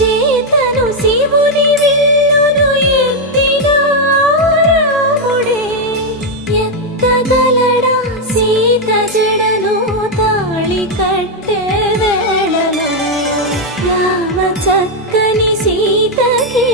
చేతను శివుని విల్లును ఎత్తిన రాముడే ఎత్తగలడా సీత జడను తాళి కట్టే వేళలో రామ చక్కని సీతకి